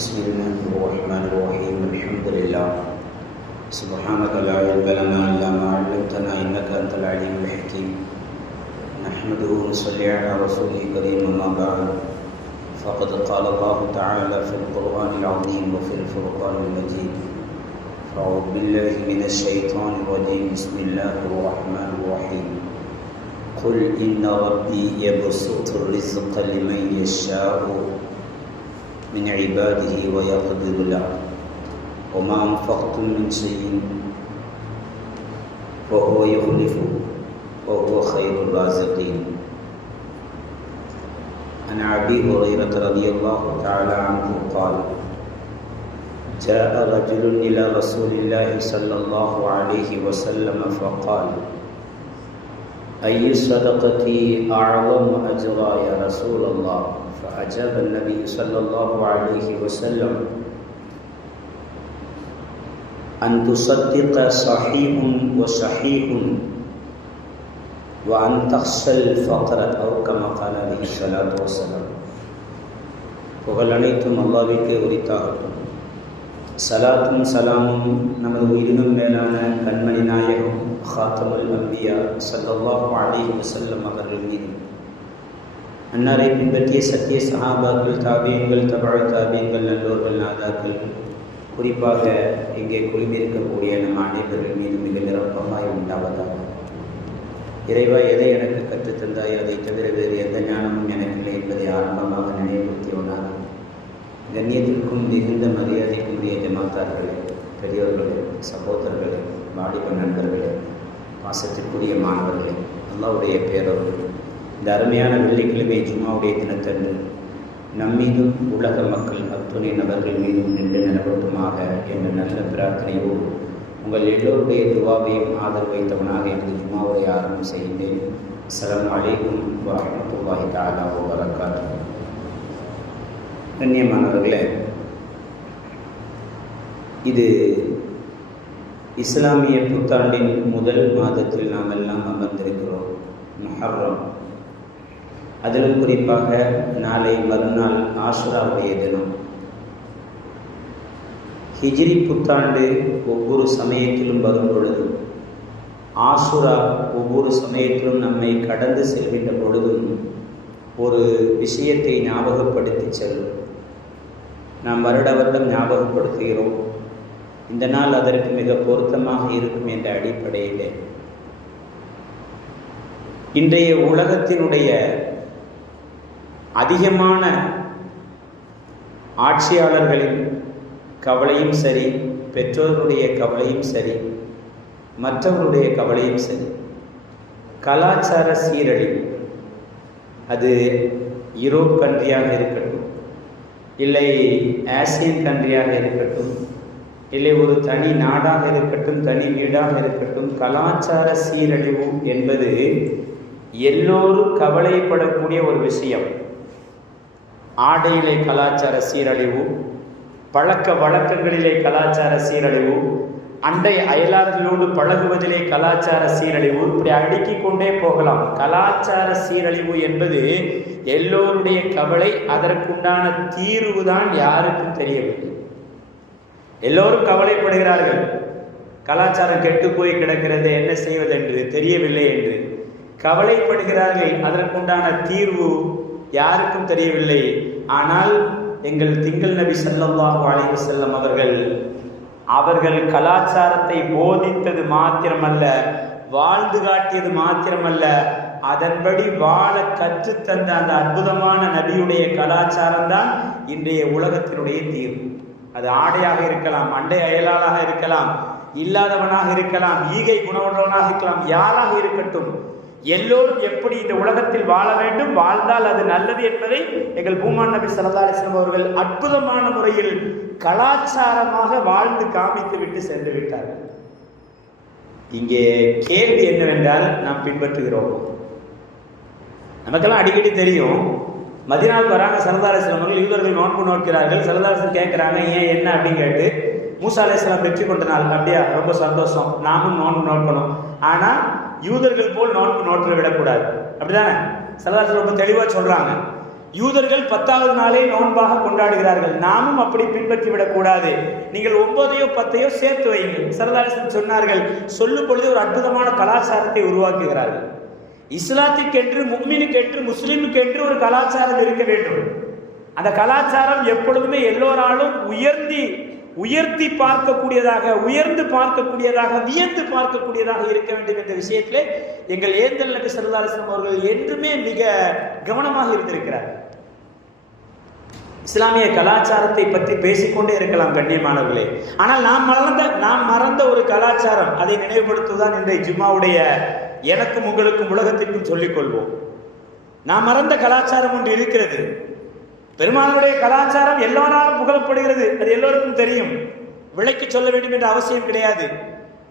بسم الله الرحمن الرحيم الحمد لله. سبحانك لا علم لنا إلا ما علمتنا إنك أنت العليم الحكيم. نحمده ونصلي على رسوله الكريم أما بعد. فقد قال الله تعالى في القرآن العظيم وفي الفرقان المجيد أعوذ بالله من الشيطان الرجيم بسم الله الرحمن الرحيم. قل إن ربي يبسط الرزق لمن يشاء. من عباده ويقدر له وما أنفقتم من شيء وهو يخلف وهو خير الرازقين. عن أبي هريرة رضي الله تعالى عنه قال جاء رجل إلى رسول الله صلى الله عليه وسلم فقال أي الصدقة أعظم أجرا يا رسول الله؟ فأجاب النبي صلى الله عليه وسلم أن تصدق صحيح وصحيح وأن تخشى الفقر أو كما قال عليه الصلاة والسلام புகழ் அனைத்தும் அல்லாவிற்கு உரித்தாகட்டும் சலாத்தும் சலாமும் நமது உயிரினும் மேலான கண்மணி நாயகம் ஹாத்தமுல் அம்பியா சல்லாஹு அலிஹி வசல்லம் அவர்கள் மீது அன்னாரை பின்பற்றிய சத்திய சஹாபாக்கள் தாபியங்கள் தபாழ் தாபியங்கள் நல்லோர்கள் நாதாக்கள். குறிப்பாக இங்கே குழுமியிருக்கக்கூடிய நம் அனைவர்கள் மீது மிக நிரப்பமாய் உண்டாவதாக. இறைவா எதை எனக்கு கற்றுத்தந்தாய் அதை தவிர வேறு எந்த ஞானமும் எனக்கில்லை என்பதை ஆரம்பமாக நினைவுறுத்தியவனாக கண்ணியத்திற்கும் மிகுந்த மரியாதைக்குரிய ஜமாத்தார்களே பெரியோர்களே சகோதரர்களே வாலிப நண்பர்களே பாசத்திற்குரிய மாணவர்களே அல்லாவுடைய பேரவர்கள் இந்த அருமையான வெள்ளிக்கிழமை ஜும்மாவுடைய தினத்தன்று நம்மீதும் உலக மக்கள் அத்துணை நபர்கள் மீதும் நின்று நிலவட்டுமாக என்ற நல்ல பிரார்த்தனையோடு உங்கள் எல்லோருடைய துவாவையும் ஆதரவு வைத்தவனாக எனது ஜும்மாவை ஆரம்பம் செய்தேன் அஸ்லாம் அலைக்கும் வரமத்துல்லாஹி தாலா வரகாத்து கண்ணியமானவர்களே இது இஸ்லாமிய புத்தாண்டின் முதல் மாதத்தில் நாம் எல்லாம் அமர்ந்திருக்கிறோம் மஹர்ரம். அதிலும் குறிப்பாக நாளை மறுநாள் ஆசுராவுடைய தினம். ஹிஜ்ரி புத்தாண்டு ஒவ்வொரு சமயத்திலும் வரும் பொழுது ஆசுரா ஒவ்வொரு சமயத்திலும் நம்மை கடந்து செல்கின்ற பொழுதும் ஒரு விஷயத்தை ஞாபகப்படுத்தி செல்லும். நாம் வருட வருடம் ஞாபகப்படுத்துகிறோம். இந்த நாள் அதற்கு மிக பொருத்தமாக இருக்கும் என்ற அடிப்படையில். இன்றைய உலகத்தினுடைய அதிகமான ஆட்சியாளர்களின் கவலையும் சரி பெற்றோர்களுடைய கவலையும் சரி மற்றவர்களுடைய கவலையும் சரி கலாச்சார சீரழிவு அது யூரோப் கண்ட்ரியாக இருக்கட்டும் இல்லை ஆசியன் கண்ட்ரியாக இருக்கட்டும் இல்லை ஒரு தனி நாடாக இருக்கட்டும் தனி வீடாக இருக்கட்டும் கலாச்சார சீரழிவு என்பது எல்லோரும் கவலைப்படக்கூடிய ஒரு விஷயம். ஆடையிலே கலாச்சார சீரழிவு பழக்க வழக்கங்களிலே கலாச்சார சீரழிவு அண்டை அயலார்களோடு பழகுவதிலே கலாச்சார சீரழிவு இப்படி அடுக்கிக் கொண்டே போகலாம். கலாச்சார சீரழிவு என்பது எல்லோருடைய கவலை அதற்குண்டான தீர்வு தான் யாருக்கும் தெரியவில்லை. எல்லோரும் கவலைப்படுகிறார்கள். கலாச்சாரம் கெட்டு போய் கிடக்கிறது என்ன செய்வதென்று தெரியவில்லை என்று. கவலைப்படுகிறார்கள் அதற்குண்டான தீர்வு யாருக்கும் தெரியவில்லை. ஆனால் எங்கள் திங்கள் நபி சல்லாஹூ அலைவு செல்லம் அவர்கள் அவர்கள் கலாச்சாரத்தை போதித்தது மாத்திரமல்ல வாழ்ந்து காட்டியது மாத்திரமல்ல அதன்படி வாழ கற்றுத்தந்த அந்த அற்புதமான நபியுடைய கலாச்சாரம் தான் இன்றைய உலகத்தினுடைய தீர்வு. அது ஆடையாக இருக்கலாம் அண்டை அயலாளாக இருக்கலாம் இல்லாதவனாக இருக்கலாம் ஈகை குணமுள்ளவனாக இருக்கலாம் யாராக இருக்கட்டும் எல்லோரும் எப்படி இந்த உலகத்தில் வாழ வேண்டும் வாழ்ந்தால் அது நல்லது என்பதை எங்கள் பூமான் நபி சல்லா அலிஸ்லாம் அவர்கள் அற்புதமான முறையில் கலாச்சாரமாக வாழ்ந்து காமித்து விட்டு சென்று விட்டார்கள். இங்கே கேள்வி என்னவென்றால் நாம் பின்பற்றுகிறோம். நமக்கெல்லாம் அடிக்கடி தெரியும் மதினாவுக்கு வராங்க சரதா அவர்கள் யூதர்கள் நோன்பு நோக்கிறார்கள் சரதாரசன் கேட்குறாங்க ஏன் என்ன? அப்படின்னு கேட்டு மூசா அலிஸ்லாம் வெற்றி கொண்ட நாள் அப்படியா? ரொம்ப சந்தோஷம். நாமும் நோன்பு நோக்கணும் ஆனால் யூதர்கள் போல் நோன்பு நோற்ற விடக்கூடாது. அப்படிதானே? சரதாசர் ரொம்ப தெளிவாக சொல்கிறாங்க யூதர்கள் பத்தாவது நாளே நோன்பாக கொண்டாடுகிறார்கள். நாமும் அப்படி பின்பற்றி விடக்கூடாது. நீங்கள் ஒன்பதையோ பத்தையோ சேர்த்து வையுங்கள். சரதாரசன் சொன்னார்கள் சொல்லும் பொழுது ஒரு அற்புதமான கலாச்சாரத்தை உருவாக்குகிறார்கள். இஸ்லாத்திற்கென்று முக்மினுக்கென்று முஸ்லிமுக்கென்று ஒரு கலாச்சாரம் இருக்க வேண்டும். அந்த கலாச்சாரம் எப்பொழுதுமே எல்லோராலும் உயர்த்தி உயர்த்தி பார்க்கக்கூடியதாக உயர்ந்து பார்க்கக்கூடியதாக வியந்து பார்க்கக்கூடியதாக இருக்க வேண்டும் என்ற விஷயத்திலே எங்கள் ஏந்தல் நபி சல்லாஸ்லாம் அவர்கள் என்றுமே மிக கவனமாக இருந்திருக்கிறார். இஸ்லாமிய கலாச்சாரத்தை பற்றி பேசிக்கொண்டே இருக்கலாம் கண்ணியமானவர்களே. ஆனால் நாம் மறந்த நாம் மறந்த ஒரு கலாச்சாரம் அதை நினைவுபடுத்துவதுதான் இன்றைய ஜும்மாவுடைய எனக்கும் உங்களுக்கும் உலகத்திற்கும் சொல்லிக் கொள்வோம் நாம் மறந்த கலாச்சாரம் ஒன்று இருக்கிறது. பெருமானுடைய கலாச்சாரம் எல்லோராலும் புகழப்படுகிறது. அது எல்லோருக்கும் தெரியும். விலைக்கு சொல்ல வேண்டும் என்ற அவசியம் கிடையாது.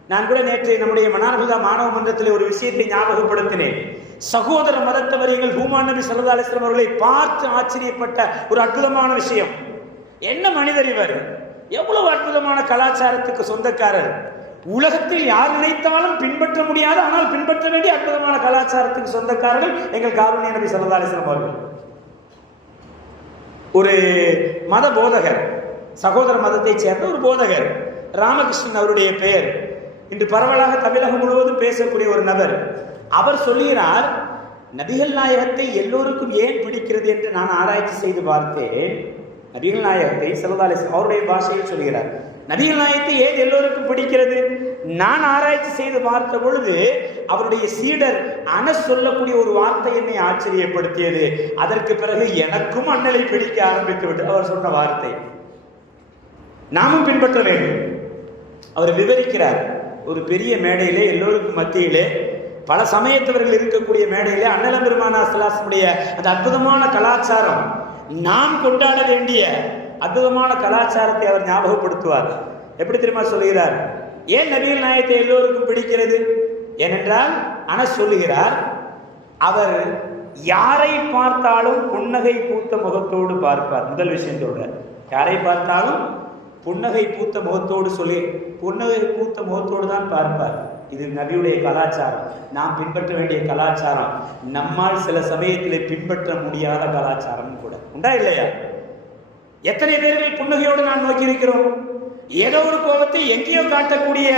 நான் கூட நேற்று நம்முடைய மனார்குதா மாணவ மன்றத்தில் ஒரு விஷயத்தை ஞாபகப்படுத்தினேன். சகோதர மதத்தவர் எங்கள் ஹூமான் நபி சல்லா அலிஸ்லாம் அவர்களை பார்த்து ஆச்சரியப்பட்ட ஒரு அற்புதமான விஷயம். என்ன மனிதர் இவர்? எவ்வளவு அற்புதமான கலாச்சாரத்துக்கு சொந்தக்காரர். உலகத்தில் யார் நினைத்தாலும் பின்பற்ற முடியாது ஆனால் பின்பற்ற வேண்டிய அற்புதமான கலாச்சாரத்துக்கு சொந்தக்காரர்கள் எங்கள் காரூணிய நபி சல்லா அலிஸ்லாம் அவர்கள். ஒரு மத போதகர் சகோதர மதத்தைச் சேர்ந்த ஒரு போதகர் ராமகிருஷ்ணன் அவருடைய பெயர். இன்று பரவலாக தமிழகம் முழுவதும் பேசக்கூடிய ஒரு நபர். அவர் சொல்கிறார் நபிகள் நாயகத்தை எல்லோருக்கும் ஏன் பிடிக்கிறது என்று நான் ஆராய்ச்சி செய்து பார்த்தேன். நபிகள் நாயகத்தை செல்லதாலே அவருடைய பாஷையில் சொல்கிறார் நபிகள் நாயகத்தை ஏன் எல்லோருக்கும் பிடிக்கிறது? நான் ஆராய்ச்சி செய்து பார்த்த பொழுது அவருடைய சீடர் அன சொல்லக்கூடிய ஒரு வார்த்தை என்னை ஆச்சரியப்படுத்தியது. அதற்கு பிறகு எனக்கும் அண்ணலை பிடிக்க ஆரம்பித்து விட்டு அவர் சொன்ன வார்த்தை. நாமும் பின்பற்ற வேண்டும். அவர் விவரிக்கிறார் ஒரு பெரிய மேடையிலே எல்லோருக்கும் மத்தியிலே பல சமயத்தவர்கள் இருக்கக்கூடிய மேடையிலே அண்ணலம் பெருமானா சலாசனுடைய அந்த அற்புதமான கலாச்சாரம் நாம் கொண்டாட வேண்டிய அற்புதமான கலாச்சாரத்தை அவர் ஞாபகப்படுத்துவார். எப்படி தெரியுமா சொல்கிறார் ஏன் நபிகள் நாயத்தை எல்லோருக்கும் பிடிக்கிறது? ஏனென்றால் ஆனால் சொல்லுகிறார் அவர் யாரை பார்த்தாலும் புன்னகை பூத்த முகத்தோடு பார்ப்பார். முதல் விஷயம் சொல்றார். யாரை பார்த்தாலும் புன்னகை பூத்த முகத்தோடு சொல்லி புன்னகை பூத்த முகத்தோடு தான் பார்ப்பார். இது நபியுடைய கலாச்சாரம். நாம் பின்பற்ற வேண்டிய கலாச்சாரம். நம்மால் சில சமயத்தில் பின்பற்ற முடியாத கலாச்சாரம் கூட. உண்டா இல்லையா? எத்தனை பேர்கள் புன்னகையோடு நான் நோக்கி இருக்கிறோம் ஏதோ ஒரு கோபத்தை எங்கேயோ காட்டக்கூடிய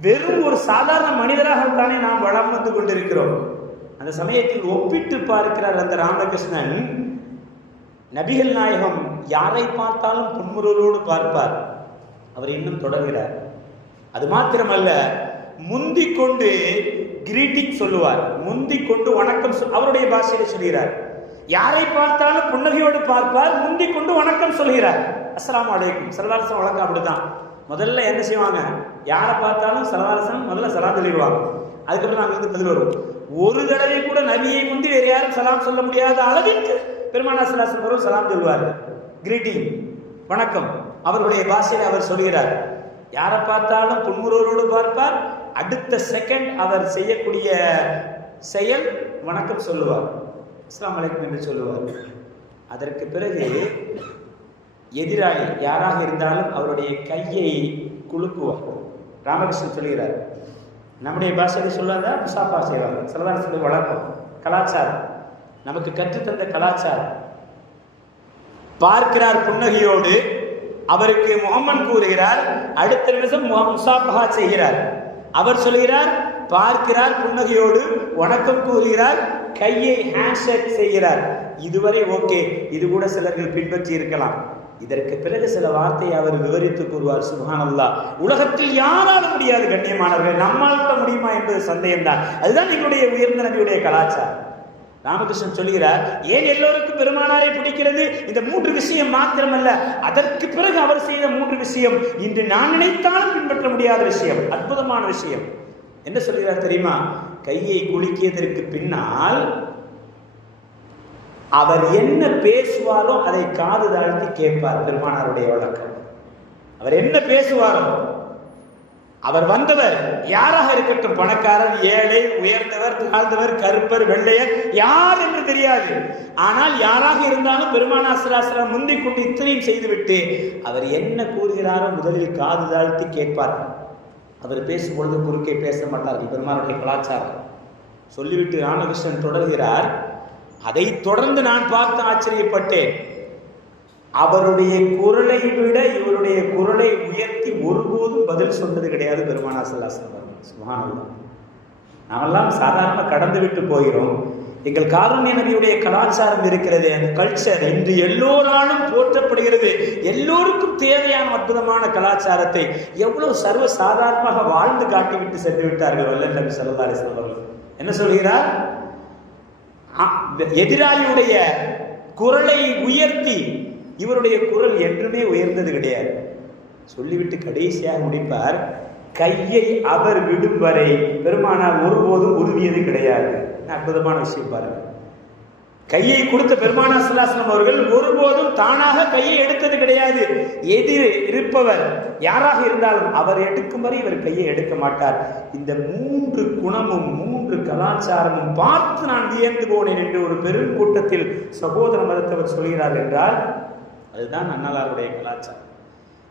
வெறும் ஒரு சாதாரண மனிதராகத்தானே நாம் வளம் வந்து கொண்டிருக்கிறோம். அந்த சமயத்தில் ஒப்பிட்டு பார்க்கிறார் அந்த ராமகிருஷ்ணன். நபிகள் நாயகம் யாரை பார்த்தாலும் புன்முறுவலோடு பார்ப்பார். அவர் இன்னும் தொடர்கிறார். அது மாத்திரமல்ல முந்தி கொண்டு கிரீட்டிங் சொல்லுவார். முந்தி கொண்டு வணக்கம் சொல் அவருடைய பாஷையில சொல்கிறார். யாரை பார்த்தாலும் புன்னகையோடு பார்ப்பார் முந்தி கொண்டு வணக்கம் சொல்கிறார். அஸ்லாம் அலைக்கும். சரதாரசன் வழக்கம் அப்படிதான் முதல்ல என்ன செய்வாங்க? யாரை பார்த்தாலும் சரதாரசன் முதல்ல சலாம் சொல்லிடுவாங்க அதுக்கப்புறம் நாங்கள் வந்து பதில் வரும் ஒரு தடவை கூட நபியை முந்தி வேறு யாரும் சலாம் சொல்ல முடியாத அளவிற்கு பெருமானா சலாசன் அவர்கள் சலாம் சொல்வார் கிரீட்டிங் வணக்கம். அவருடைய பாஷையில் அவர் சொல்கிறார். யாரை பார்த்தாலும் புன்முறுவலோடு பார்ப்பார். அடுத்த செகண்ட் அவர் செய்யக்கூடிய செயல் வணக்கம் சொல்லுவார். அஸ்லாம் அலைக்கும் என்று சொல்லுவார். அதற்கு பிறகு எதிராளி யாராக இருந்தாலும் அவருடைய கையை குலுக்குவார். ராமகிருஷ்ணன் சொல்கிறார் நம்முடைய பாஷையை சொல்லாதா? முசாஃபா செய்வாங்க. சலதான சொல்லி வழக்கம். கலாச்சாரம். நமக்கு கற்றுத்தந்த கலாச்சாரம். பார்க்கிறார் புன்னகையோடு. அவருக்கு முகமன் கூறுகிறார் அடுத்த நிமிஷம் முசாபஹா செய்கிறார். அவர் சொல்கிறார் பார்க்கிறார் புன்னகையோடு. வணக்கம் கூறுகிறார். கையை ஹேண்ட்ஷேக் செய்கிறார். இதுவரை ஓகே. இது கூட சிலர்கள் பின்பற்றி இருக்கலாம். இதற்கு பிறகு சில வார்த்தையை அவர் விவரித்து கூறுவார் சுபானல்லா உலகத்தில் யாராலும் முடியாது கண்ணியமானவர்கள் நம்மால் கூட முடியுமா என்பது சந்தேகம்தான் அதுதான் எங்களுடைய உயர்ந்த நபியுடைய கலாச்சாரம். ராமகிருஷ்ணன் சொல்கிறார் ஏன் எல்லோருக்கும் பெருமானாரை பிடிக்கிறது? இந்த மூன்று விஷயம் மாத்திரமல்ல. அதற்கு பிறகு அவர் செய்த மூன்று விஷயம் இன்று நான் நினைத்தாலும் பின்பற்ற முடியாத விஷயம் அற்புதமான விஷயம். என்ன சொல்கிறார் தெரியுமா? கையை குலுக்கியதற்கு பின்னால் அவர் என்ன பேசுவாரோ அதை காது தாழ்த்தி கேட்பார் பெருமானாருடைய வழக்கம். அவர் என்ன பேசுவாரோ? அவர் வந்தவர் யாராக இருக்கட்டும் பணக்காரர் ஏழை உயர்ந்தவர் தாழ்ந்தவர் கருப்பர் வெள்ளையர் யார் என்று தெரியாது. ஆனால் யாராக இருந்தாலும் பெருமானா சிலாசலம் முந்திக் கொண்டு இத்தனையும் செய்துவிட்டு அவர் என்ன கூறுகிறாரோ முதலில் காது தாழ்த்தி கேட்பார். அவர் பேசும்பொழுது குறுக்கே பேச மாட்டார்கள் பெருமானுடைய கலாச்சாரம். சொல்லிவிட்டு ராமகிருஷ்ணன் தொடர்கிறார் அதை தொடர்ந்து நான் பார்த்து ஆச்சரியப்பட்டேன். அவருடைய குரலை விட இவருடைய குரலை உயர்த்தி ஒருபோதும் பதில் சொன்னது கிடையாது பெருமானா சல்லாசன் சுகானல்லாம் நாமெல்லாம் சாதாரண கடந்து விட்டு போகிறோம். எங்கள் காருண்ய நபியுடைய கலாச்சாரம் இருக்கிறது அந்த கல்ச்சர் இன்று எல்லோராலும் போற்றப்படுகிறது. எல்லோருக்கும் தேவையான அற்புதமான கலாச்சாரத்தை எவ்வளவு சர்வ சாதாரணமாக வாழ்ந்து காட்டிவிட்டு சென்று விட்டார்கள் வல்லன் நபி சல்லா அலிஸ்லாம் என்ன சொல்கிறார்? எதிராளியுடைய குரலை உயர்த்தி இவருடைய குரல் என்றுமே உயர்ந்தது கிடையாது. சொல்லிவிட்டு கடைசியாக முடிப்பார் கையை அவர் விடும் வரை பெருமானால் ஒருபோதும் உருவியது கிடையாது. அற்புதமான விஷயம் பாருங்க. கையை கொடுத்த பெருமானா சுல்லாஸ்லம் அவர்கள் ஒருபோதும் தானாக கையை எடுத்தது கிடையாது. எதிர் இருப்பவர் யாராக இருந்தாலும் அவர் எடுக்கும் வரை இவர் கையை எடுக்க மாட்டார். இந்த மூன்று குணமும் மூன்று கலாச்சாரமும் பார்த்து நான் வியந்து போனேன் என்று ஒரு பெரும் கூட்டத்தில் சகோதர மதத்தவர் சொல்கிறார் என்றால் அதுதான் அண்ணலாருடைய கலாச்சாரம்.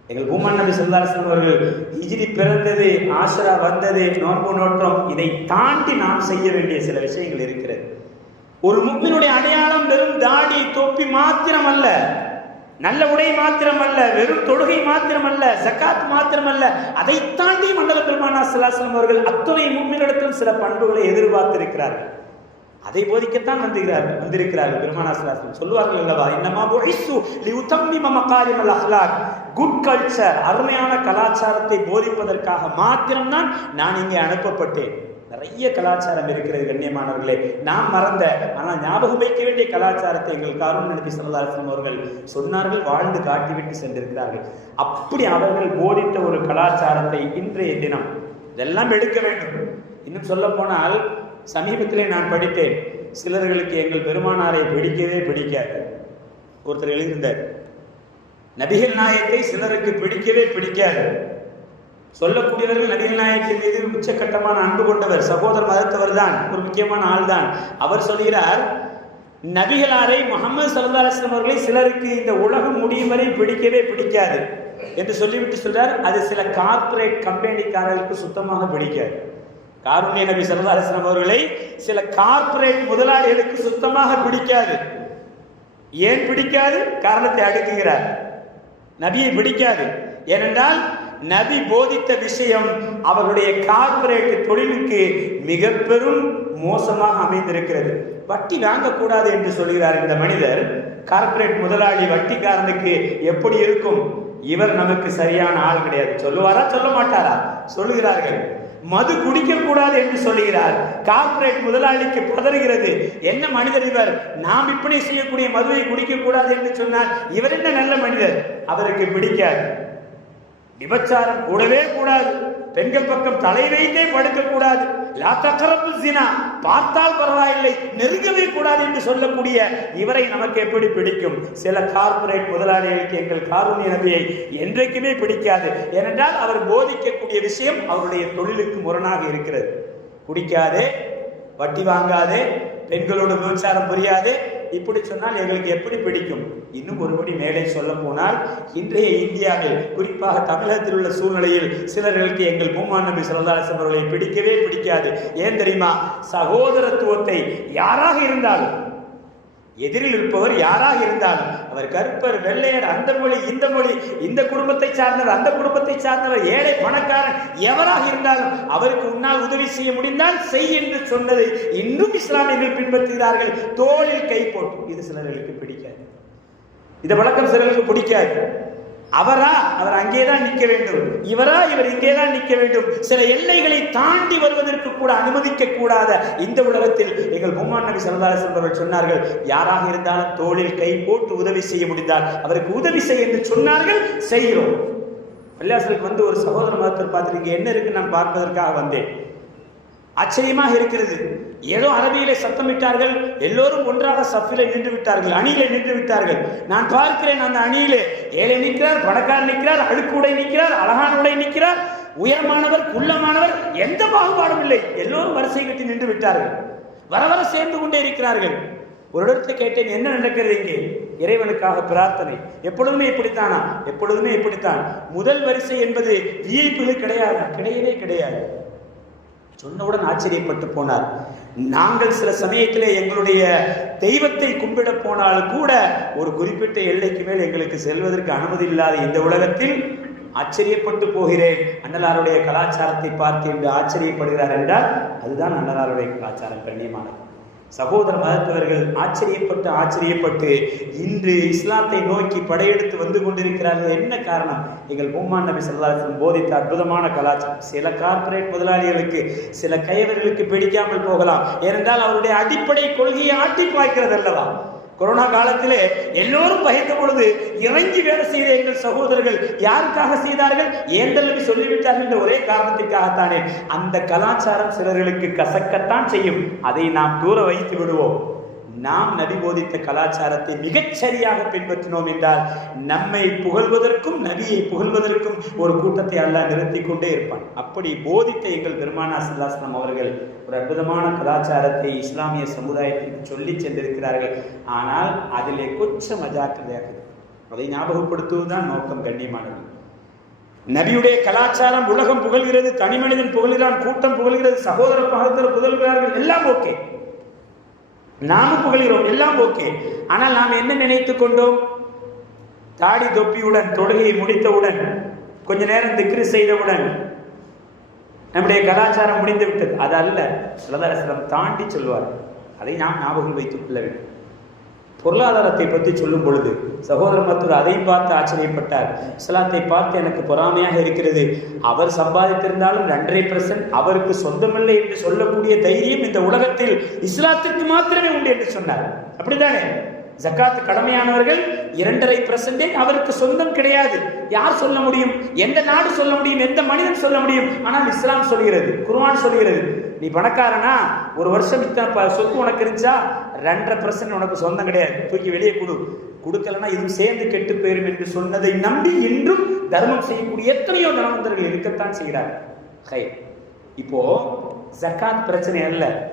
எங்கள் பூமன் நபி சொல்லாசன் அவர்கள் இஜிரி பிறந்தது ஆசரா வந்தது நோன்பு நோற்றம் இதை தாண்டி நாம் செய்ய வேண்டிய சில விஷயங்கள் இருக்கிறது. ஒரு முப்பினுடைய அடையாளம் வெறும் தாடி தொப்பி மாத்திரம் அல்ல நல்ல உடை மாத்திரம் அல்ல வெறும் தொழுகை மாத்திரம் அல்ல ஜக்காத் மாத்திரம் அல்ல அதை தாண்டி மண்டல பெருமானா சலாசலம் அவர்கள் அத்துணை முக்மினிடத்திலும் சில பண்புகளை எதிர்பார்த்திருக்கிறார்கள். அதை போதிக்கத்தான் வந்திருக்கிறார்கள் வந்திருக்கிறார்கள் பெருமானா சலாசலம் சொல்லுவார்கள் அல்லவா என்னமா புஹிஸ்ஸு லியுதம்மிம மகாரிமல் அஹ்லாக் குட் கல்ச்சர் அருமையான கலாச்சாரத்தை போதிப்பதற்காக மாத்திரம்தான் நான் இங்கே அனுப்பப்பட்டேன். நிறைய கலாச்சாரம் இருக்கிறது கண்ணியமானவர்களே. நாம் மறந்த ஆனால் ஞாபகம் வைக்க வேண்டிய கலாச்சாரத்தை எங்கள் காரணம் நபி சல்லாஸ்லம் அவர்கள் சொன்னார்கள் வாழ்ந்து காட்டிவிட்டு சென்றிருக்கிறார்கள். அப்படி அவர்கள் போதித்த ஒரு கலாச்சாரத்தை இன்றைய தினம் இதெல்லாம் எடுக்க வேண்டும். இன்னும் சொல்ல போனால் சமீபத்திலே நான் படித்தேன். சிலர்களுக்கு எங்கள் பெருமானாரை பிடிக்கவே பிடிக்காது. ஒருத்தர் எழுதியிருந்தார் நபிகள் நாயத்தை சிலருக்கு பிடிக்கவே பிடிக்காது. சொல்லக்கூடியவர்கள் நபிகள் நாயகத்தின் மீது உச்சக்கட்டமான அன்பு கொண்டவர் சகோதர மதத்தவர் தான் ஒரு முக்கியமான ஆள் தான். அவர் சொல்கிறார் நபிகளாரை முகமது சல்லா அலிஸ்லாம் அவர்களை சிலருக்கு இந்த உலகம் முடியும் வரை பிடிக்கவே பிடிக்காது. என்று சொல்லிவிட்டு சொல்றார் அது சில கார்ப்பரேட் கம்பெனிக்காரர்களுக்கு சுத்தமாக பிடிக்காது. காருண்ய நபி சல்லா அலிஸ்லாம் அவர்களை சில கார்ப்பரேட் முதலாளிகளுக்கு சுத்தமாக பிடிக்காது. ஏன் பிடிக்காது? காரணத்தை அடுக்குகிறார். நபியை பிடிக்காது. ஏனென்றால் நபி போதித்த விஷயம் அவருடைய கார்ப்பரேட் தொழிலுக்கு மிக பெரும் மோசமாக அமைந்திருக்கிறது. வட்டி வாங்கக்கூடாது என்று சொல்கிறார் இந்த மனிதர். கார்ப்பரேட் முதலாளி வட்டிக்காரனுக்கு எப்படி இருக்கும்? இவர் நமக்கு சரியான ஆள் கிடையாது. சொல்லுவாரா? சொல்ல மாட்டாரா? சொல்லுகிறார்கள். மது குடிக்க கூடாது என்று சொல்லுகிறார். கார்ப்பரேட் முதலாளிக்கு பதறுகிறது. என்ன மனிதர் இவர்? நாம் இப்படி செய்யக்கூடிய மதுவை குடிக்க கூடாது என்று சொன்னால் இவர் என்ன நல்ல மனிதர்? அவருக்கு பிடிக்காது. விபச்சாரம் கூடவே கூடாது. பெண்கள் பக்கம் தலை வைத்தே படுக்க கூடாது. ஜினா பார்த்தால் பரவாயில்லை நெருங்கவே கூடாது என்று சொல்லக்கூடிய இவரை நமக்கு எப்படி பிடிக்கும்? சில கார்ப்பரேட் முதலாளிகளுக்கு எங்கள் காரூணிய நபியை என்றைக்குமே பிடிக்காது. ஏனென்றால் அவர் போதிக்கக்கூடிய விஷயம் அவருடைய தொழிலுக்கு முரணாக இருக்கிறது. குடிக்காதே வட்டி வாங்காதே பெண்களோடு விபச்சாரம் புரியாது இப்படி சொன்னால் எங்களுக்கு எப்படி பிடிக்கும்? இன்னும் ஒருபடி மேலே சொல்ல போனால் இன்றைய இந்தியாவில் குறிப்பாக தமிழகத்தில் உள்ள சூழ்நிலையில் சிலர்களுக்கு எங்கள் மூமான் நபி சொல்லதாசம் அவர்களை பிடிக்கவே பிடிக்காது. ஏன் தெரியுமா? சகோதரத்துவத்தை யாராக இருந்தாலும் எதிரில் இருப்பவர் யாராக இருந்தாலும் அவர் கருப்பர் வெள்ளையர் அந்த மொழி இந்த மொழி இந்த குடும்பத்தை சார்ந்தவர் அந்த குடும்பத்தை சார்ந்தவர் ஏழை பணக்காரன் எவராக இருந்தாலும் அவருக்கு உன்னால் உதவி செய்ய முடிந்தால் செய் என்று சொன்னதை இன்னும் இஸ்லாமியர்கள் பின்பற்றுகிறார்கள். தோளில் கை போட்டு. இது சிலர்களுக்கு பிடிக்காது. இந்த வழக்கம் சிலருக்கு பிடிக்காது. அவரா அவர் அங்கேதான் நிற்க வேண்டும். இவரா இவர் இங்கேதான் நிற்க வேண்டும். சில எல்லைகளை தாண்டி வருவதற்கு கூட அனுமதிக்க கூடாத இந்த உலகத்தில் எங்கள் மும்மான் நபி சரதாரசன் அவர்கள் சொன்னார்கள் யாராக இருந்தாலும் தோளில் கை போட்டு உதவி செய்ய முடிந்தால் அவருக்கு உதவி செய்ய என்று சொன்னார்கள் செய்கிறோம். பள்ளியாசலுக்கு வந்து ஒரு சகோதர மதத்தில் பார்த்துருக்கீங்க என்ன இருக்குன்னு நான் பார்ப்பதற்காக வந்தேன். ஆச்சரியமாக இருக்கிறது. ஏதோ அரபியிலே சத்தமிட்டார்கள் எல்லோரும் ஒன்றாக சஃபிலே நின்று விட்டார்கள் அணியிலே நின்று விட்டார்கள் நான் பார்க்கிறேன் அந்த அணியிலே ஏழை நிற்கிறார் பணக்காரர் நிற்கிறார் அழுக்கு உடை நிற்கிறார் அழகான உடை நிற்கிறார் உயரமானவர் குள்ளமானவர் எந்த பாகுபாடும் இல்லை. எல்லோரும் வரிசை கட்டி நின்று விட்டார்கள் வர வர சேர்ந்து கொண்டே இருக்கிறார்கள். ஒரு இடத்தை கேட்டேன் என்ன நடக்கிறது இங்கே? இறைவனுக்காக பிரார்த்தனை. எப்பொழுதுமே இப்படித்தானா? எப்பொழுதுமே இப்படித்தான். முதல் வரிசை என்பது விஐபிகள் கிடையாது கிடையவே கிடையாது. சொன்னவுடன் ஆச்சரியப்பட்டு போனார். நாங்கள் சில சமயத்திலே எங்களுடைய தெய்வத்தை கும்பிட போனால் கூட ஒரு குறிப்பிட்ட எல்லைக்கு மேல் எங்களுக்கு செல்வதற்கு அனுமதி இல்லாத இந்த உலகத்தில் ஆச்சரியப்பட்டு போகிறேன். அண்ணலாருடைய கலாச்சாரத்தை பார்த்து என்று ஆச்சரியப்படுகிறார் என்றால் அதுதான் அண்ணலாருடைய கலாச்சாரம் கண்ணியமானது. சகோதர மதத்தவர்கள் ஆச்சரியப்பட்டு ஆச்சரியப்பட்டு இன்று இஸ்லாத்தை நோக்கி படையெடுத்து வந்து கொண்டிருக்கிறார்கள். என்ன காரணம்? எங்கள் மும்மான் நபி சொல்லாசன் போதித்த அற்புதமான கலாச்சாரம். சில கார்ப்பரேட் முதலாளிகளுக்கு சில கைவர்களுக்கு பிடிக்காமல் போகலாம். ஏனென்றால் அவருடைய அடிப்படை கொள்கையை ஆட்டி பாய்க்கிறது அல்லவா கொரோனா காலத்திலே எல்லோரும் பயந்த பொழுது இறங்கி வேலை செய்த எங்கள் சகோதரர்கள் யாருக்காக செய்தார்கள்? ஏந்தளவு சொல்லிவிட்டார்கள் என்ற ஒரே காரணத்திற்காகத்தானே. அந்த கலாச்சாரம் சிலர்களுக்கு கசக்கத்தான் செய்யும். அதை நாம் தூர வைத்து விடுவோம். நாம் நபி போதித்த கலாச்சாரத்தை மிகச் சரியாக பின்பற்றினோம் என்றால் நம்மை புகழ்வதற்கும் நபியை புகழ்வதற்கும் ஒரு கூட்டத்தை அல்லாஹ் நிறுத்தி கொண்டே இருப்பான். அப்படி போதித்த எங்கள் பெருமானா சல்லாஸ்லாம் அவர்கள் ஒரு அற்புதமான கலாச்சாரத்தை இஸ்லாமிய சமுதாயத்திற்கு சொல்லி சென்றிருக்கிறார்கள். ஆனால் அதிலே கொஞ்சம் அஜாக்கிரதையாக அதை ஞாபகப்படுத்துவதுதான் நோக்கம் கண்ணியமானது. நபியுடைய கலாச்சாரம் உலகம் புகழ்கிறது தனி மனிதன் புகழ்கிறான் கூட்டம் புகழ்கிறது சகோதர பகத்தர் புகழ்கிறார்கள் எல்லாம் ஓகே. நாமும் புகழ்கிறோம் எல்லாம் ஓகே. ஆனால் நாம் என்ன நினைத்துக் கொண்டோம்? தாடி தொப்பியுடன் தொழுகையை முடித்தவுடன் கொஞ்ச நேரம் திக்ரு செய்தவுடன் நம்முடைய கலாச்சாரம் முடிந்து விட்டது அது அல்ல. சிலதரசனம் தாண்டி சொல்வார். அதை நாம் ஞாபகம் வைத்துக் கொள்ள வேண்டும். பொருளாதாரத்தை பற்றி சொல்லும் பொழுது சகோதர மத்தர் அதை பார்த்து ஆச்சரியப்பட்டார். இஸ்லாத்தை பார்த்து எனக்கு பொறாமையாக இருக்கிறது. அவர் சம்பாதித்திருந்தாலும் ரெண்டரை பர்சன்ட் அவருக்கு சொந்தமில்லை என்று சொல்லக்கூடிய தைரியம் இந்த உலகத்தில் இஸ்லாத்திற்கு மாத்திரமே உண்டு என்று சொன்னார். அப்படித்தானே? ஜக்காத் கடமையானவர்கள் இரண்டரை பர்சன்டேஜ் அவருக்கு சொந்தம் கிடையாது. யார் சொல்ல முடியும்? எந்த நாடு சொல்ல முடியும்? எந்த மனிதன் சொல்ல முடியும்? ஆனால் இஸ்லாம் சொல்கிறது குர்வான் சொல்கிறது நீ பணக்காரனா? ஒரு வருஷம் இத்தனை ப- சொத்து உனக்கு இருந்துச்சா? ரெண்டரை பர்சன்ட் உனக்கு சொந்தம் கிடையாது. தூக்கி வெளியே கொடு. கொடுக்கலன்னா இதுவும் சேர்ந்து கெட்டு போயிடும் என்று சொன்னதை நம்பி இன்றும் தர்மம் செய்யக்கூடிய எத்தனையோ தனவந்தர்கள் இருக்கத்தான் செய்கிறார் ஹை. இப்போ ஜக்காத் பிரச்சனை அல்ல.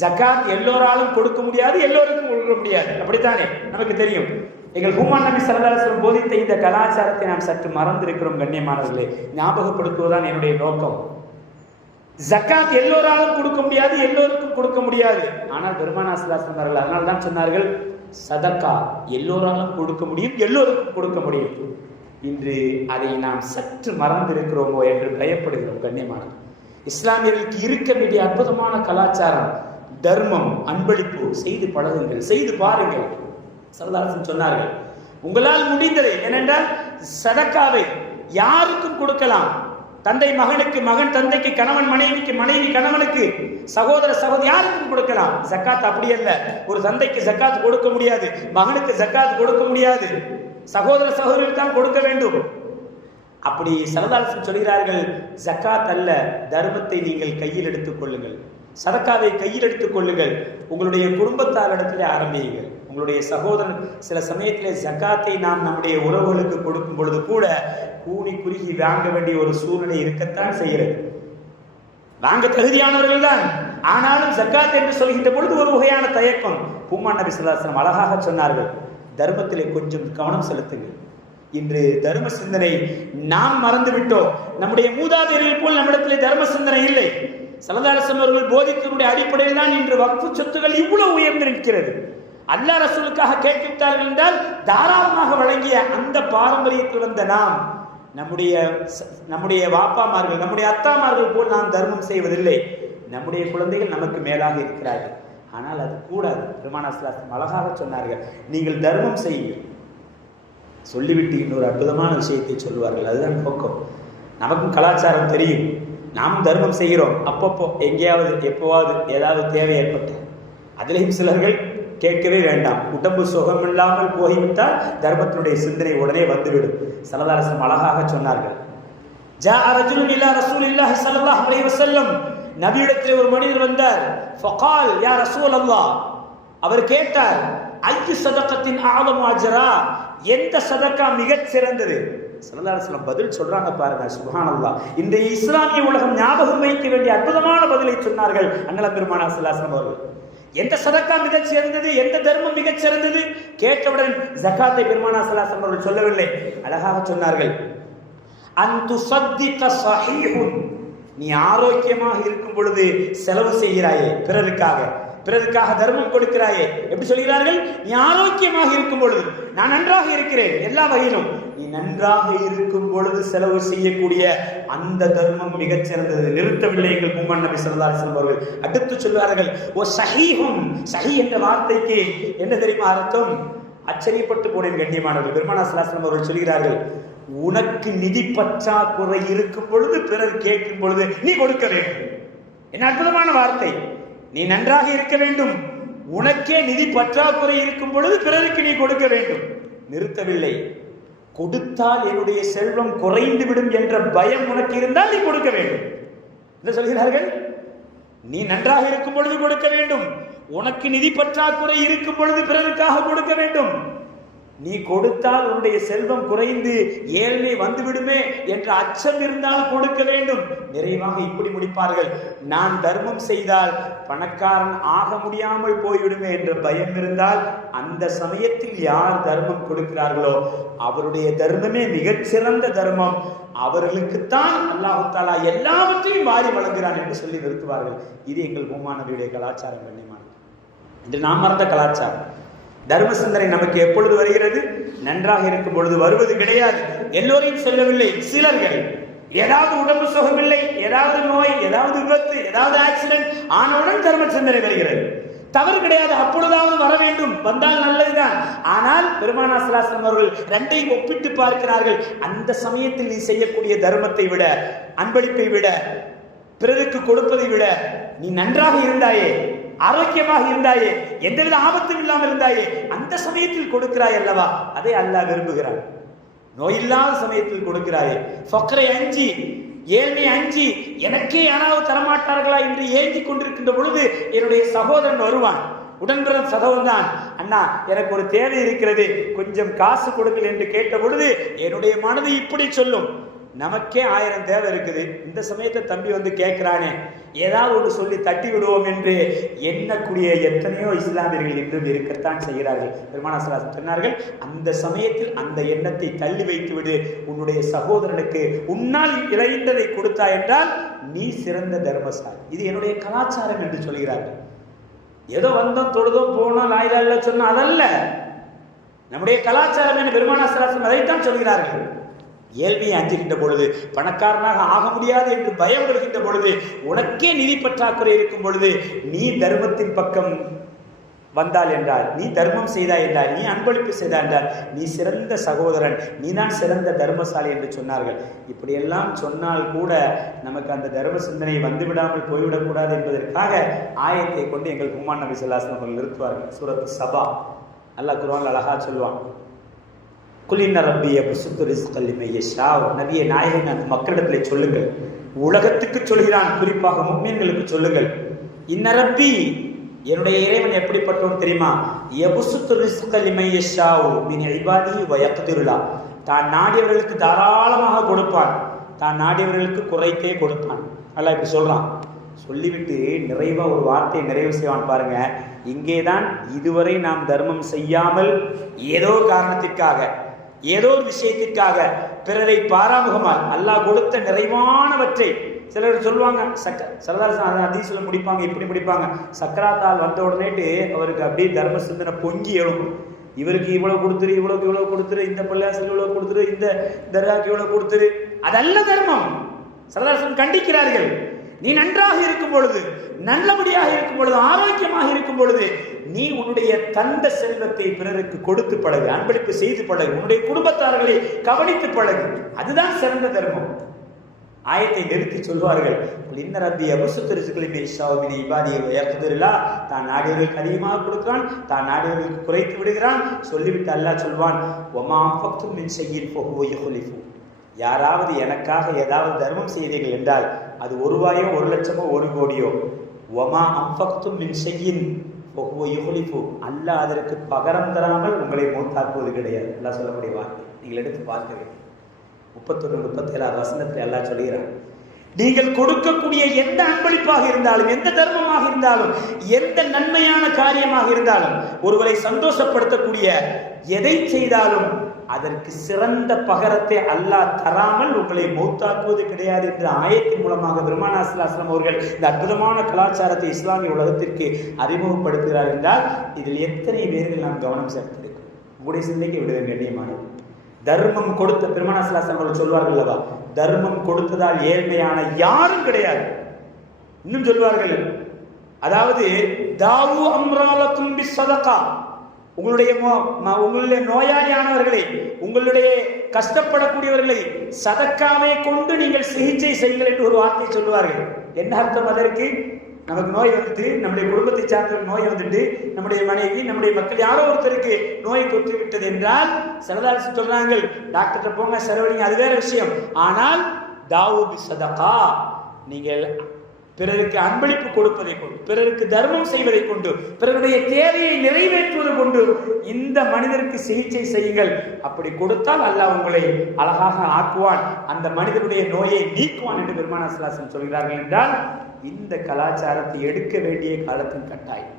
ஜக்காத் எல்லோராலும் கொடுக்க முடியாது எல்லோருக்கும் கொடுக்க முடியாது. அப்படித்தானே? நமக்கு தெரியும். எங்கள் ஹூமான் நபி சரதாசன் போதித்த இந்த கலாச்சாரத்தை நாம் சற்று மறந்திருக்கிறோம் கண்ணியமானவர்களே. ஞாபகப்படுத்துவதுதான் என்னுடைய நோக்கம். ஜக்காத் எல்லோராலும் கொடுக்க முடியாது எல்லோருக்கும் கொடுக்க முடியாது. ஆனால் பெருமானா சிலாசன் சொன்னார்கள் அதனால தான் சொன்னார்கள் சதக்கா எல்லோராலும் கொடுக்க முடியும் எல்லோருக்கும் கொடுக்க முடியும். இன்று அதை நாம் சற்று மறந்திருக்கிறோமோ என்று பயப்படுகிறோம் கண்ணியமானது இஸ்லாமியர்களுக்கு இருக்க வேண்டிய அற்புதமான கலாச்சாரம் தர்மம் அன்பளிப்பு செய்து பழகுங்கள் செய்து பாருங்கள் சரதாசன் சொன்னார்கள். உங்களால் முடிந்தது ஏனென்றால் சதக்காவை யாருக்கும் கொடுக்கலாம் தந்தை மகனுக்கு மகன் தந்தைக்கு கணவன் மனைவிக்கு மனைவி கணவனுக்கு சகோதர சகோதரி யாருக்கும் கொடுக்கலாம். ஜக்காத் அப்படி அல்ல. ஒரு தந்தைக்கு ஜக்காத் கொடுக்க முடியாது. மகனுக்கு ஜக்காத் கொடுக்க முடியாது. சகோதர சகோதரிக்கு தான் கொடுக்க வேண்டும். அப்படி சரதாசன் சொல்கிறார்கள் ஜக்காத் அல்ல. தர்மத்தை நீங்கள் கையில் எடுத்துக் கொள்ளுங்கள். சதக்காவை கையில் எடுத்துக் கொள்ளுங்கள். உங்களுடைய குடும்பத்தாரிடத்திலே ஆரம்பியுங்கள் உங்களுடைய சகோதரன் சில சமயத்தில் ஜக்காத்தை நாம் நம்முடைய உறவுகளுக்கு கொடுக்கும் பொழுது கூட கூடி குறுகி வாங்க வேண்டிய ஒரு சூழ்நிலை இருக்கத்தான் செய்கிறது. வாங்க தகுதியானவர்கள் தான் ஆனாலும் ஜக்காத் என்று சொல்கின்ற பொழுது ஒரு வகையான தயக்கம். பூமா நபி சொல்லாசனம் அழகாக சொன்னார்கள் தர்மத்திலே கொஞ்சம் கவனம் செலுத்துங்கள். இன்று தர்ம சிந்தனை நாம் மறந்து விட்டோம் நம்முடைய மூதாதையர்கள் போல் நம்மிடத்திலே தர்ம சிந்தனை இல்லை. சலதாரசம் அவர்கள் போதித்தனுடைய அடிப்படையில் தான் இன்று வக்ஃபு சொத்துகள் இவ்வளவு உயர்ந்து நிற்கிறது அல்லா ரசூலுக்காக கேட்கிவிட்டார்கள் என்றால் தாராளமாக வழங்கிய அந்த பாரம்பரியத்தில் வந்த நாம். நம்முடைய நம்முடைய வாப்பாமார்கள் நம்முடைய அத்தாமார்கள் போல் நாம் தர்மம் செய்வதில்லை. நம்முடைய குழந்தைகள் நமக்கு மேலாக இருக்கிறார்கள். ஆனால் அது கூடாது. பெருமானாஸ்லாசம் அழகாக சொன்னார்கள். நீங்கள் தர்மம் செய்யுங்கள். சொல்லிவிட்டு இன்னொரு அற்புதமான விஷயத்தை சொல்லுவார்கள். அதுதான் நோக்கம் நமக்கும் கலாச்சாரம் தெரியும். நாம் தர்மம் செய்கிறோம். அப்பப்போ எங்கேயாவது எப்போவாவது ஏதாவது தேவை ஏற்பட்டு அதிலேயும் சிலர்கள் கேட்கவே வேண்டாம். உடம்பு சுகமில்லாமல் போய்விட்டால் தர்மத்தினுடைய சிந்தனை உடனே வந்துவிடும். சலதாரசம் அழகாக சொன்னார்கள். ஜாஅ இல்லா ரசூல் ரசூலில்லாஹி ஸல்லல்லாஹு அலைஹி வஸல்லம். நபியிடத்தில் ஒரு மனிதர் வந்தார். ஃபகால் யா ரசூலல்லாஹ். அவர் கேட்டார் ஐயு சதகத்தின் ஆழம் ஆஜரா எந்த சதக்கா மிகச் சிறந்தது? ஸல்லல்லாஹு பதில் சொல்றாங்க பாருங்க சுப்ஹானல்லாஹ். இந்த இஸ்லாமிய உலகம் ஞாபகம் வைக்க வேண்டிய அற்புதமான பதிலை சொன்னார்கள் அண்ணல பெருமானா ஸல்லல்லாஹு அவர்கள். எந்த சதக்கா மிகச் சிறந்தது எந்த தர்மம் மிகச் சிறந்தது? கேட்டவுடன் ஜக்காத்தை பெருமானா சலாசம் அவர்கள் சொல்லவில்லை. அழகாக சொன்னார்கள். அன் சத்திக்க சஹீஹுன். நீ ஆரோக்கியமாக இருக்கும் பொழுது செலவு செய்கிறாயே பிறருக்காக. பிறருக்காக தர்மம் கொடுக்கிறாயே. எப்படி சொல்கிறார்கள்? நீ ஆரோக்கியமாக இருக்கும் பொழுது நான் நன்றாக இருக்கிறேன் எல்லா வகையிலும். நீ நன்றாக இருக்கும் பொழுது செலவு செய்யக்கூடிய அந்த தர்மம் மிகச் சிறந்தது நிறுத்தவில்லை எங்கள் கும்மன் நபி ஸல்லல்லாஹு அலைஹி அவர்கள். அடுத்து சொல்வார்கள் ஓ சஹீஹும் சஹி என்ற வார்த்தைக்கு என்ன தெரியுமா அர்த்தம்? அச்சரியப்பட்டு போனேன் கண்ணியமானவர்கள். பெருமானா சலாசலம் அவர்கள் சொல்கிறார்கள் உனக்கு நிதி பற்றாக்குறை இருக்கும் பொழுது பிறர் கேட்கும் பொழுது நீ கொடுக்க வேண்டும். என்ன அற்புதமான வார்த்தை. நீ நன்றாக இருக்க வேண்டும். உனக்கே நிதி பற்றாக்குறை இருக்கும் பொழுது பிறருக்கு நீ கொடுக்க வேண்டும். நிறுத்தவில்லை. கொடுத்தால் என்னுடைய செல்வம் குறைந்து விடும் என்ற பயம் உனக்கு இருந்தால் நீ கொடுக்க வேண்டும். என்ன சொல்கிறார்கள்? நீ நன்றாக இருக்கும் பொழுது கொடுக்க வேண்டும். உனக்கு நிதி பற்றாக்குறை இருக்கும் பொழுது பிறருக்காக கொடுக்க வேண்டும். நீ கொடுத்தால் உன்னுடைய செல்வம் குறைந்து ஏழ்மை வந்துவிடுமே என்ற அச்சம் இருந்தால் கொடுக்க வேண்டும். நிறைவாக இப்படி முடிப்பார்கள். நான் தர்மம் செய்தால் பணக்காரன் ஆக முடியாமல் போய்விடுமே என்ற பயம் இருந்தால் அந்த சமயத்தில் யார் தர்மம் கொடுக்கிறார்களோ அவருடைய தர்மமே மிகச்சிறந்த தர்மம். அவர்களுக்குத்தான் அல்லாஹு தாலா எல்லாவற்றையும் வாரி வழங்குகிறான் என்று சொல்லி நிறுத்துவார்கள் இது எங்கள் பூமானவியுடைய கலாச்சாரம் கண்ணியமான என்று நாம் மறந்த கலாச்சாரம். தர்ம சிந்தனை நமக்கு எப்பொழுது வருகிறது? நன்றாக இருக்கும் பொழுது வருவது கிடையாது. எல்லோரையும் சொல்லவில்லை. சிலர்கள் ஏதாவது உடம்பு சுகமில்லை ஏதாவது நோய் ஏதாவது விபத்து ஏதாவது ஆக்சிடென்ட் ஆனவுடன் தர்ம சிந்தனை வருகிறது தவறு கிடையாது. அப்பொழுதாவது வர வேண்டும். வந்தால் நல்லதுதான். ஆனால் பெருமானா சலாசன் அவர்கள் ரெண்டையும் ஒப்பிட்டு பார்க்கிறார்கள். அந்த சமயத்தில் நீ செய்யக்கூடிய தர்மத்தை விட அன்பளிப்பை விட பிறருக்கு கொடுப்பதை விட நீ நன்றாக இருந்தாயே. ஆரோக்கியமாக இருந்தாயே எந்தவித ஆபத்தும் இல்லாமல் இருந்தாயே அந்த சமயத்தில் கொடுக்கிறாய் அல்லவா? அதை அல்லாஹ் விரும்புகிறான். நோயில்லாத சமயத்தில் கொடுக்கிறாயே. சொக்கரை அஞ்சி ஏழ்மை அஞ்சி எனக்கே யாராவது தரமாட்டார்களா என்று ஏங்கி கொண்டிருக்கின்ற பொழுது என்னுடைய சகோதரன் வருவான். உடன்பிறன் சகோதரன் தான். அண்ணா எனக்கு ஒரு தேவை இருக்கிறது. கொஞ்சம் காசு கொடுங்கள் என்று கேட்ட பொழுது என்னுடைய மனது இப்படி சொல்லும். நமக்கே ஆயிரம் தேவை இருக்குது. இந்த சமயத்தை தம்பி வந்து கேட்கிறானே ஏதாவது ஒன்று சொல்லி தட்டி விடுவோம் என்று எண்ணக்கூடிய எத்தனையோ இஸ்லாமியர்கள் இன்றும் இருக்கத்தான் செய்கிறார்கள். பெருமானா சொன்னார்கள் அந்த சமயத்தில் அந்த எண்ணத்தை தள்ளி வைத்து விடு. உன்னுடைய சகோதரனுக்கு உன்னால் இறைந்ததை கொடுத்தா என்றால் நீ சிறந்த தர்மசார் இது என்னுடைய கலாச்சாரம் என்று சொல்கிறார்கள். ஏதோ வந்தோம் தொழுதோம் போனோம் லாயிலா சொன்னோம் அதல்ல. நம்முடைய கலாச்சாரம் என்ன? பெருமானா சலாசம் அதைத்தான் சொல்கிறார்கள். ஏழ்மையை அஞ்சுகின்ற பொழுது பணக்காரனாக ஆக முடியாது என்று பயம் வருகின்ற பொழுது உனக்கே நிதி பற்றாக்குறை இருக்கும் பொழுது நீ தர்மத்தின் பக்கம் வந்தால் என்றால் நீ தர்மம் செய்தாய் என்றால் நீ அன்பளிப்பு செய்தாய் என்றால் நீ சிறந்த சகோதரன் நீ தான் சிறந்த தர்மசாலி என்று சொன்னார்கள். இப்படியெல்லாம் சொன்னால் கூட நமக்கு அந்த தர்ம சிந்தனை வந்துவிடாமல் போய்விடக்கூடாது என்பதற்காக ஆயத்தை கொண்டு எங்கள் குமான் நபி சொல்லாசன் அவர்கள் நிறுத்துவார்கள். சூரத் சபா. அல்லாஹ் குருவான் அழகா சொல்லுவான். குலின்ன ரப்பிய புசுத்து ரிஸ்கல்லிமை ஷா நபிய நாயகன் அந்த மக்களிடத்தில் சொல்லுங்கள். உலகத்துக்கு சொல்கிறான். குறிப்பாக முக்மீன்களுக்கு சொல்லுங்கள். இந்நரம்பி என்னுடைய இறைவன் எப்படிப்பட்டவன் தெரியுமா? எபுசுத்து ரிஸ்கல்லிமை யஷாவு மின் இபாதி வயக்குதிருளா தான் நாடியவர்களுக்கு தாராளமாக கொடுப்பான். தான் நாடியவர்களுக்கு குறைத்தே கொடுப்பான். நல்லா இப்படி சொல்றான். சொல்லிவிட்டு நிறைவா ஒரு வார்த்தையை நிறைவு செய்வான் பாருங்க. இங்கேதான் இதுவரை நாம் தர்மம் செய்யாமல் ஏதோ காரணத்திற்காக ஏதோ ஒரு விஷயத்திற்காக பிறரை பாராமுகமாய் அல்லாஹ் கொடுத்த நிறைவானவற்றை சிலர் சொல்லுவாங்க சக்க சரதாரசன் அதீசில முடிப்பாங்க இப்படி முடிப்பாங்க. சக்கராத்தால் வந்த உடனேட்டு அவருக்கு அப்படியே தர்ம சிந்தனை பொங்கி எழும். இவருக்கு இவ்வளவு கொடுத்துரு இவ்வளவுக்கு இவ்வளவு கொடுத்துரு இந்த பள்ளியாசல் இவ்வளவு கொடுத்துரு இந்த தர்காக்கு இவ்வளவு கொடுத்துரு. அதல்ல தர்மம். சரதாரசன் கண்டிக்கிறார்கள். நீ நன்றாக இருக்கும் பொழுது நல்லபடியாக இருக்கும் பொழுது ஆரோக்கியமாக இருக்கும் பொழுது நீ உன்னுடைய தந்த செல்வத்தை பிறருக்கு கொடுத்து பழகு அன்பளிப்பு செய்து பழகு உன்னுடைய குடும்பத்தார்களை கவனித்து பழகு. அதுதான் சிறந்த தர்மம். ஆயத்தை நிறுத்தி சொல்வார்கள் இன்ன ரப்பி அபுசுத்தரிசுகளின் இஷாவின் இபாதியை உயர்த்துதில்லா தான் நாடியவர்களுக்கு அதிகமாக கொடுக்கிறான் தான் நாடியவர்களுக்கு குறைத்து விடுகிறான். சொல்லிவிட்டு அல்லாஹ் சொல்வான் ஒமா பக்தும் மின் செய்யின் பொகுவொலிஃபு யாராவது எனக்காக ஏதாவது தர்மம் செய்தீர்கள் என்றால் அது ஒரு ரூபாயோ ஒரு லட்சமோ ஒரு கோடியோ. ஒமா அம்பக்தும் மின் செய்யின் யுகுலிஃபு அல்லாஹ் அதற்கு பகரம் தராமல் உங்களை மூத்தாக்குவது கிடையாது. எல்லாம் சொல்லக்கூடிய வார்த்தை. நீங்கள் எடுத்து பார்க்கிறீர்கள் முப்பத்தொன்று முப்பத்தேழாவது வசனத்தில் எல்லாம் சொல்கிறான். நீங்கள் கொடுக்கக்கூடிய எந்த அன்பளிப்பாக இருந்தாலும் எந்த தர்மமாக இருந்தாலும் எந்த நன்மையான காரியமாக இருந்தாலும் ஒருவரை சந்தோஷப்படுத்தக்கூடிய எதை செய்தாலும் அதற்கு சிறந்த பகரத்தை அல்லாஹ் தராமல் உங்களை மௌத்தாக்குவது கிடையாது என்ற ஆயத்தின் மூலமாக பெருமானாஸ்லாம் அவர்கள் இந்த அற்புதமான கலாச்சாரத்தை இஸ்லாமிய உலகத்திற்கு அறிமுகப்படுத்துகிறார் என்றால் இதில் எத்தனை பேர்கள் நாம் கவனம் செலுத்திருக்கோம் உங்களுடைய சிந்தைக்கு விடுவேன் கண்ணியமானது. தர்மம் கொடுத்த பெருமானாஸ்லாம் அவர்கள் சொல்வார்கள் அல்லவா? தர்மம் கொடுத்ததால் ஏழ்மையான யாரும் கிடையாது. இன்னும் சொல்வார்கள் அதாவது தாவு அம்ராலக்கும் பி சதகா உங்களுடைய மோ- உங்களுடைய நோயாளியானவர்களை உங்களுடைய கஷ்டப்படக்கூடியவர்களை சதக்காவை கொண்டு நீங்கள் சிகிச்சை செய்யுங்கள் என்று ஒரு வார்த்தை சொல்லுவார்கள். என்ன அர்த்தம் அதற்கு? நமக்கு நோய் வந்துட்டு நம்முடைய குடும்பத்தை சார்ந்த நோய் வந்துட்டு நம்முடைய மனைவி நம்முடைய மக்கள் யாரோ ஒருத்தருக்கு நோய் தொற்று விட்டது என்றால் சிலதாசி சொல்றாங்க டாக்டர்கிட்ட போங்க செலவழிங்க அது வேற விஷயம். ஆனால் தாவூபி சதகா நீங்கள் பிறருக்கு அன்பளிப்பு கொடுப்பதை கொண்டு பிறருக்கு தர்மம் செய்வதை கொண்டு பிறருடைய தேவையை நிறைவேற்றுவது கொண்டு இந்த மனிதருக்கு சிகிச்சை செய்யுங்கள். அப்படி கொடுத்தால் அல்லாஹ் உங்களை அழகாக ஆக்குவான். அந்த மனிதனுடைய நோயை நீக்குவான் என்று பெருமானாசலாசன் சொல்கிறார்கள் என்றால் இந்த கலாச்சாரத்தை எடுக்க வேண்டிய காலத்தின் கட்டாயம்.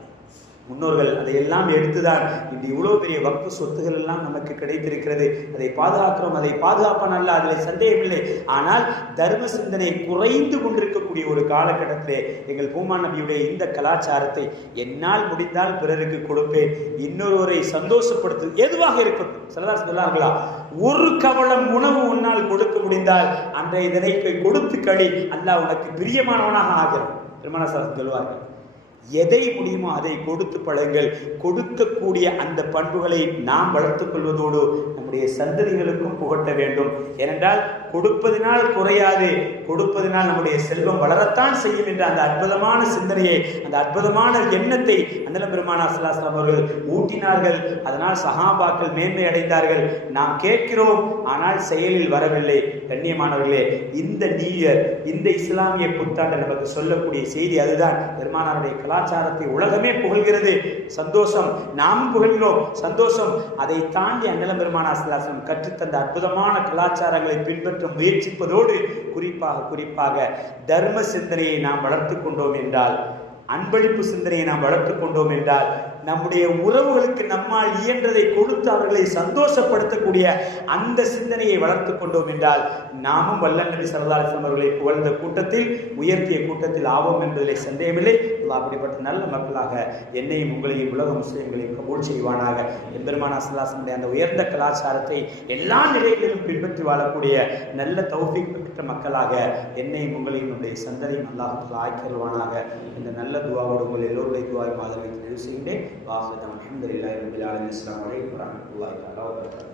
முன்னோர்கள் அதையெல்லாம் எடுத்துதான் இப்படி இவ்வளவு பெரிய வக்ஃபு சொத்துகள் எல்லாம் நமக்கு கிடைத்திருக்கிறது. அதை பாதுகாக்கிறோம் அதை பாதுகாப்பான் அல்ல அதில் சந்தேகமில்லை. ஆனால் தர்ம சிந்தனை குறைந்து கொண்டிருக்கக்கூடிய ஒரு காலகட்டத்திலே எங்கள் பூமான் நபியுடைய இந்த கலாச்சாரத்தை என்னால் முடிந்தால் பிறருக்கு கொடுப்பேன். இன்னொருவரை சந்தோஷப்படுத்து எதுவாக இருக்கட்டும். சிலதா சொல்லார்களா ஒரு கவளம் உணவு உன்னால் கொடுக்க முடிந்தால் அன்றைய தினைக்கு கொடுத்து கழி அல்லாஹ் உனக்கு பிரியமானவனாக ஆகிறான். திருமணசாஸ்திரம் சொல்வார்கள் எதை முடியுமோ அதை கொடுத்து பழங்கள் கொடுக்கக்கூடிய அந்த பண்புகளை நாம் வளர்த்துக் கொள்வதோடு நம்முடைய சந்ததிகளுக்கும் புகட்ட வேண்டும். ஏனென்றால் கொடுப்பதினால் குறையாது. கொடுப்பதினால் நம்முடைய செல்வம் வளரத்தான் செய்யும் என்ற அந்த அற்புதமான சிந்தனையை அந்த அற்புதமான எண்ணத்தை அண்ணல பெருமானா சலாஸ்லாம் அவர்கள் ஊட்டினார்கள். அதனால் சஹாபாக்கள் மேன்மை அடைந்தார்கள். நாம் கேட்கிறோம் ஆனால் செயலில் வரவில்லை. கண்ணியமானவர்களே இந்த நீயர் இந்த இஸ்லாமிய புத்தாண்டு நமக்கு சொல்லக்கூடிய செய்தி அதுதான். பெருமானாருடைய கலாச்சாரத்தை உலகமே புகழ்கிறது. சந்தோஷம் நாம் புகழ்கிறோம். சந்தோஷம் அதை தாண்டி அண்ணலம் பெருமானா சலாசனம் கற்றுத்தந்த அற்புதமான கலாச்சாரங்களை பின்பற்ற முயற்சிப்பதோடு குறிப்பாக குறிப்பாக தர்ம சிந்தனையை நாம் வளர்த்து கொண்டோம் என்றால் அன்பளிப்பு சிந்தனையை நாம் வளர்த்து கொண்டோம் என்றால் நம்முடைய உறவுகளுக்கு நம்மால் இயன்றதை கொடுத்து அவர்களை சந்தோஷப்படுத்தக்கூடிய அந்த சிந்தனையை வளர்த்து கொண்டோம் என்றால் நாமும் வல்லல் நபி அவர்களை புகழ்ந்த கூட்டத்தில் உயர்த்திய கூட்டத்தில் ஆவோம் என்பதிலே சந்தேகமில்லை. அல்லாஹ் அப்படிப்பட்ட நல்ல மக்களாக என்னையும் உங்களையும் உலக முஸ்லீம்களையும் கபூல் செய்வானாக. எம்பெருமானா சல்லாசனுடைய அந்த உயர்ந்த கலாச்சாரத்தை எல்லா நிலைகளிலும் பின்பற்றி வாழக்கூடிய நல்ல தௌஃபிக் பெற்ற மக்களாக என்னையும் உங்களையும் நம்முடைய சந்ததியும் அல்லாஹத்தில் ஆக்கிடுவானாக இந்த நல்ல துவாவோடு உங்கள் எல்லோருடைய துவாயும் ஆதரவை நிறைவு செய்கின்றேன் வாசதம் அஹமதுல்லாஹி ரபில் ஆலமீன். அஸ்ஸலாமு அலைக்கும் வரஹ்மத்துல்லாஹி வபரகாத்துஹு.